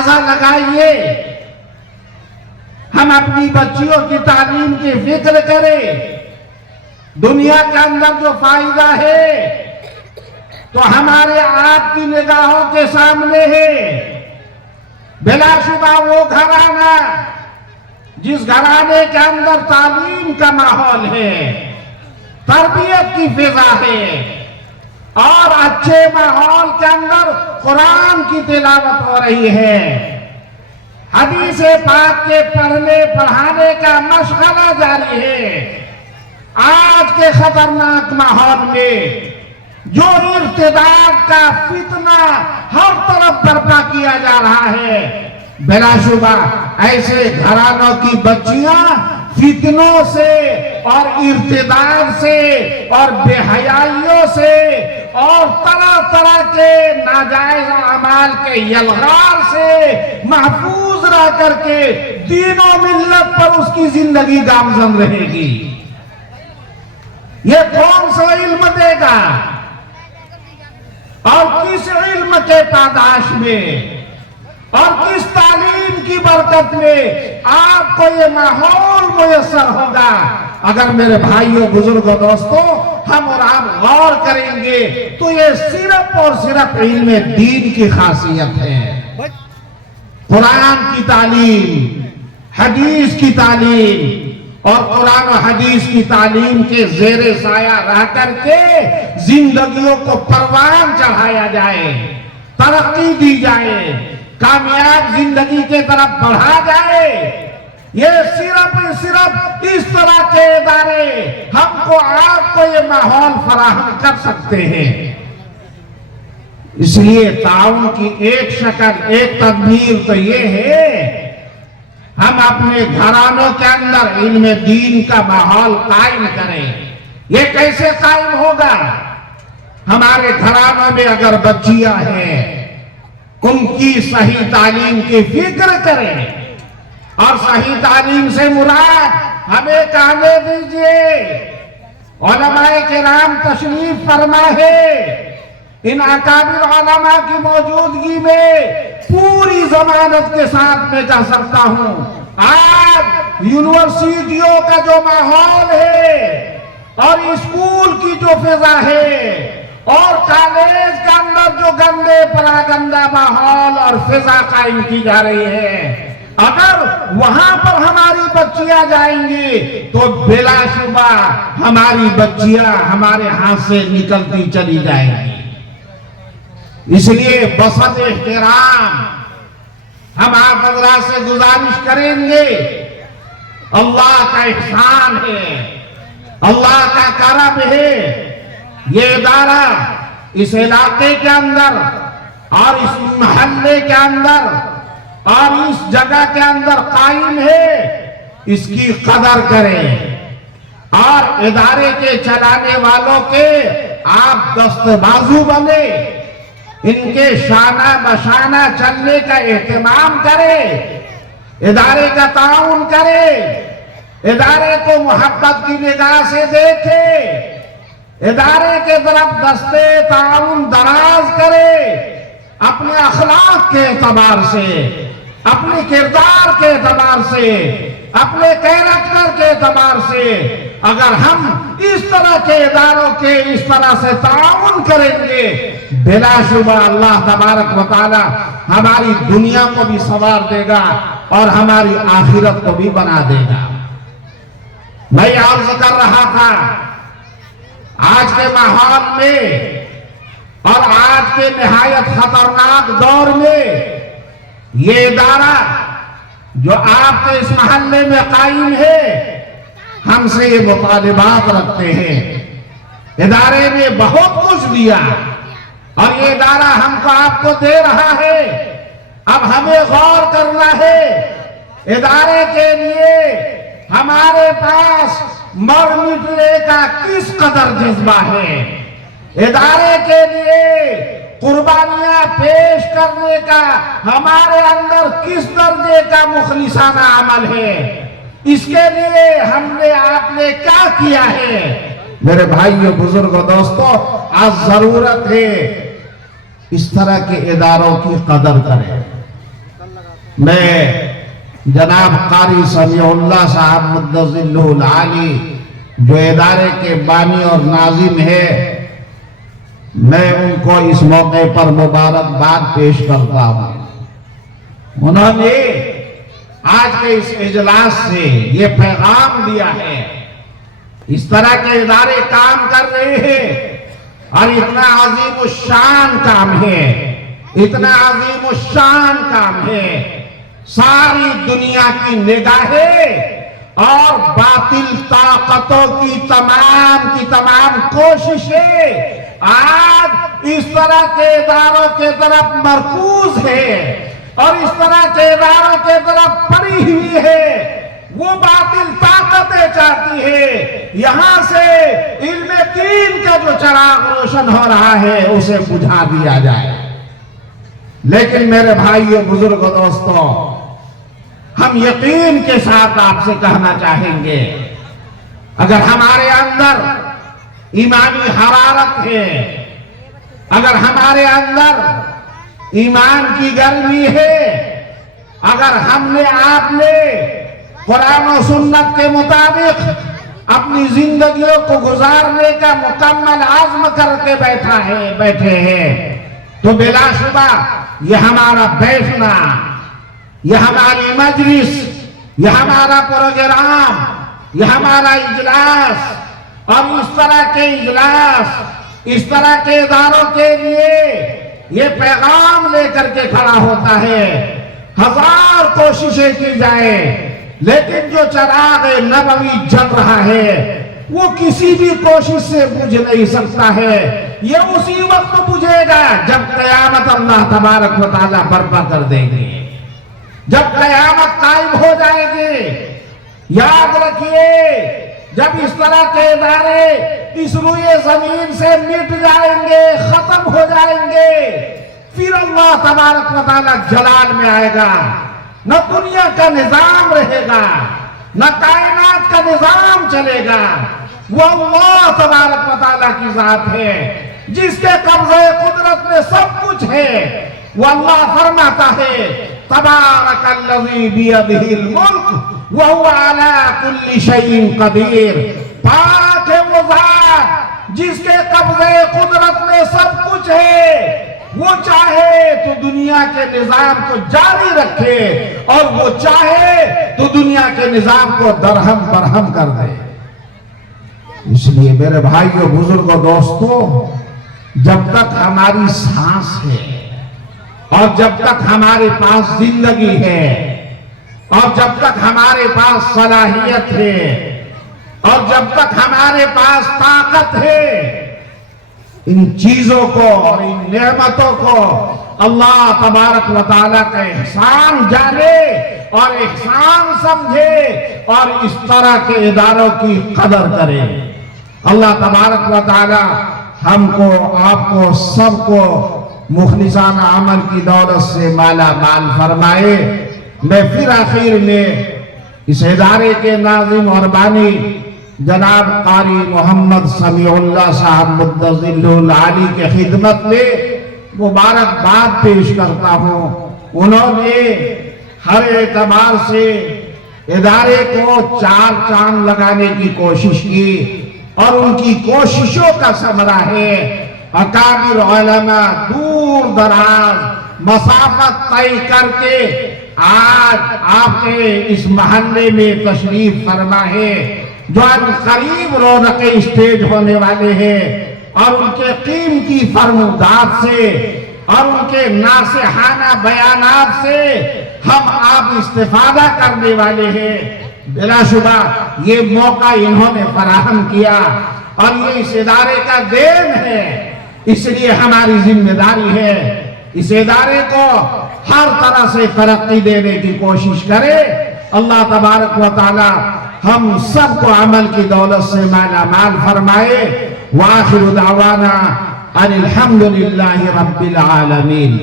اندازہ لگائیے، ہم اپنی بچیوں کی تعلیم کی فکر کریں، دنیا کے اندر جو فائدہ ہے تو ہمارے آپ کی نگاہوں کے سامنے ہے۔ بلا شبہ وہ گھرانہ جس گھرانے کے اندر تعلیم کا ماحول ہے، تربیت کی فضا ہے، اور اچھے ماحول کے اندر قرآن کی تلاوت ہو رہی ہے، حدیث پاک کے پڑھنے پڑھانے کا مشغلہ جاری ہے، آج کے خطرناک ماحول میں جو ارتداد کا فتنہ ہر طرف برپا کیا جا رہا ہے، بلا شبہ ایسے گھرانوں کی بچیاں فتنوں سے اور ارتداد سے اور بے حیائیوں سے اور طرح طرح کے ناجائز اعمال کے یلغار سے محفوظ رہ کر کے دین و ملت پر اس کی زندگی گامزن رہے گی۔ یہ کون سا علم دے گا اور کس علم کے پاداش میں اور کس تعلیم کی برکت میں آپ کو یہ ماحول میسر ہوگا؟ اگر میرے بھائیوں بزرگوں دوستوں ہم اور آپ غور کریں گے تو یہ صرف اور صرف علم دین کی خاصیت ہے۔ قرآن کی تعلیم، حدیث کی تعلیم اور قرآن و حدیث کی تعلیم کے زیر سایہ رہ کر کے زندگیوں کو پروان چڑھایا جائے، ترقی دی جائے، کامیاب زندگی کے طرف بڑھا جائے، یہ صرف اس طرح کے ادارے ہم کو آپ کو یہ ماحول فراہم کر سکتے ہیں۔ اس لیے تعاون کی ایک شکل، ایک تدبیر تو یہ ہے ہم اپنے گھرانوں کے اندر علم دین کا ماحول قائم کریں۔ یہ کیسے قائم ہوگا؟ ہمارے گھرانوں میں اگر بچیاں ہیں ان کی صحیح تعلیم کی فکر کریں، اور صحیح تعلیم سے مراد ہمیں کہنے دیجئے علماء کرام تشریف فرما ہے، ان اکابر علماء کی موجودگی میں پوری ضمانت کے ساتھ میں کہہ سکتا ہوں آج یونیورسٹیوں کا جو ماحول ہے اور اسکول کی جو فضا ہے اور کالج کے اندر جو گندے پراگندہ ماحول اور فضا قائم کی جا رہی ہے، اگر وہاں پر ہماری بچیاں جائیں گی تو بلا شبہ ہماری بچیاں ہمارے ہاتھ سے نکلتی چلی جائیں گی۔ اس لیے بسط احترام ہم آپ حضرات سے گزارش کریں گے، اللہ کا احسان ہے، اللہ کا کرم ہے، یہ ادارہ اس علاقے کے اندر اور اس محلے کے اندر اور اس جگہ کے اندر قائم ہے، اس کی قدر کریں، اور ادارے کے چلانے والوں کے آپ دست بازو بنے، ان کے شانہ بشانہ چلنے کا اہتمام کرے، ادارے کا تعاون کرے، ادارے کو محبت کی نگاہ سے دیکھے، ادارے کے طرف دستے تعاون دراز کرے، اپنے اخلاق کے اعتبار سے، اپنے کردار کے اعتبار سے، اپنے کیریکٹر کے اعتبار سے اگر ہم اس طرح کے اداروں کے اس طرح سے تعاون کریں گے، بلا شبہ اللہ تبارک و تعالی ہماری دنیا کو بھی سنوار دے گا اور ہماری آخرت کو بھی بنا دے گا۔ میں عرض کر رہا تھا آج کے ماحول میں اور آج کے نہایت خطرناک دور میں یہ ادارہ جو آپ کے اس محلے میں قائم ہے ہم سے یہ مطالبات رکھتے ہیں۔ ادارے نے بہت کچھ دیا اور یہ ادارہ ہم کو آپ کو دے رہا ہے، اب ہمیں غور کرنا ہے ادارے کے لیے ہمارے پاس مر مٹنے کا کس قدر جذبہ ہے، ادارے کے لیے قربانیاں پیش کرنے کا ہمارے اندر کس درجے کا مخلصانہ عمل ہے، اس کے لیے ہم نے آپ نے کیا کیا ہے۔ میرے بھائیوں بزرگوں دوستوں، آج ضرورت ہے اس طرح کے اداروں کی قدر کریں، میں جناب قاری سمیع اللہ صاحب مدظلہ العالی جو ادارے کے بانی اور ناظم ہے، میں ان کو اس موقع پر مبارکباد پیش کرتا ہوں۔ انہوں نے آج کے اس اجلاس سے یہ پیغام دیا ہے، اس طرح کے ادارے کام کر رہے ہیں اور اتنا عظیم الشان کام ہے، اتنا عظیم الشان کام ہے، ساری دنیا کی نگاہیں اور باطل طاقتوں کی تمام کوششیں آج اس طرح کے اداروں کے طرف مرکوز ہے اور اس طرح کے اداروں کے طرف پڑی ہوئی ہے۔ وہ باطل طاقتیں چاہتی ہے یہاں سے علم دین کا جو چراغ روشن ہو رہا ہے اسے بجھا دیا جائے۔ لیکن میرے بھائیوں، بزرگوں، دوستوں، ہم یقین کے ساتھ آپ سے کہنا چاہیں گے، اگر ہمارے اندر ایمانی حرارت ہے، اگر ہمارے اندر ایمان کی گرمی ہے، اگر ہم نے آپ نے قرآن و سنت کے مطابق اپنی زندگیوں کو گزارنے کا مکمل عزم کر کے بیٹھے ہیں، تو بلا شبہ یہ ہمارا بیٹھنا، یہ ہماری مجلس، یہ ہمارا پروگرام، یہ ہمارا اجلاس اور اس طرح کے اجلاس، اس طرح کے اداروں کے لیے یہ پیغام لے کر کے کھڑا ہوتا ہے۔ ہزار کوششیں کی جائے لیکن جو چراغ نبوی جل رہا ہے وہ کسی بھی کوشش سے بجھ نہیں سکتا ہے۔ یہ اسی وقت بجھے گا جب قیامت اللہ تبارک و تعالیٰ برپا کر دیں گے، جب قیامت قائم ہو جائے گی۔ یاد رکھیے، جب اس طرح کے ادارے اس روئے زمین سے مٹ جائیں گے، ختم ہو جائیں گے، پھر اللہ تبارک و تعالیٰ جلال میں آئے گا۔ نہ دنیا کا نظام رہے گا، نہ کائنات کا نظام چلے گا۔ وہ اللہ تبارک و تعالیٰ کی ذات ہے جس کے قبضے قدرت میں سب کچھ ہے۔ وہ اللہ فرماتا ہے، تبارک الذی بیدہ الملک وہو علی کل شیء قدیر۔ پاک ہے وہ ذات جس کے قبضے قدرت میں سب کچھ ہے۔ وہ چاہے تو دنیا کے نظام کو جاری رکھے اور وہ چاہے تو دنیا کے نظام کو درہم برہم کر دے۔ اس لیے میرے بھائیوں، بزرگوں، دوستوں، جب تک ہماری سانس ہے اور جب تک ہمارے پاس زندگی ہے اور جب تک ہمارے پاس صلاحیت ہے اور جب تک ہمارے پاس طاقت ہے، ان چیزوں کو اور ان نعمتوں کو اللہ تبارک و تعالیٰ کا احسان جانے اور احسان سمجھے اور اس طرح کے اداروں کی قدر کرے۔ اللہ تبارک و تعالیٰ ہم کو، آپ کو، سب کو مخلصانہ عمل کی دولت سے مالا مال فرمائے۔ میں پھر آخر میں اس ادارے کے ناظم اور بانی جناب قاری محمد سمیع اللہ صاحب مدظلہ العالی کے خدمت میں مبارکباد پیش کرتا ہوں۔ انہوں نے ہر اعتبار سے ادارے کو چار چاند لگانے کی کوشش کی اور ان کی کوششوں کا ثمرہ ہے اکابر علماء دور دراز مسافت طے کر کے آج آپ کے اس محلے میں تشریف فرما ہے، جو ان قریب رونق اسٹیج ہونے والے ہیں، اور ان کے قیمتی فرمودات سے اور ان کے ناصحانہ بیانات سے ہم آپ استفادہ کرنے والے ہیں۔ بلا شبہ یہ موقع انہوں نے فراہم کیا اور یہ اس ادارے کا دین ہے، اس لیے ہماری ذمہ داری ہے اس ادارے کو ہر طرح سے ترقی دینے کی کوشش کرے۔ اللہ تبارک و تعالی ہم سب کو عمل کی دولت سے مالا مال فرمائے۔ وآخر دعوانا ان الحمدللہ رب العالمین۔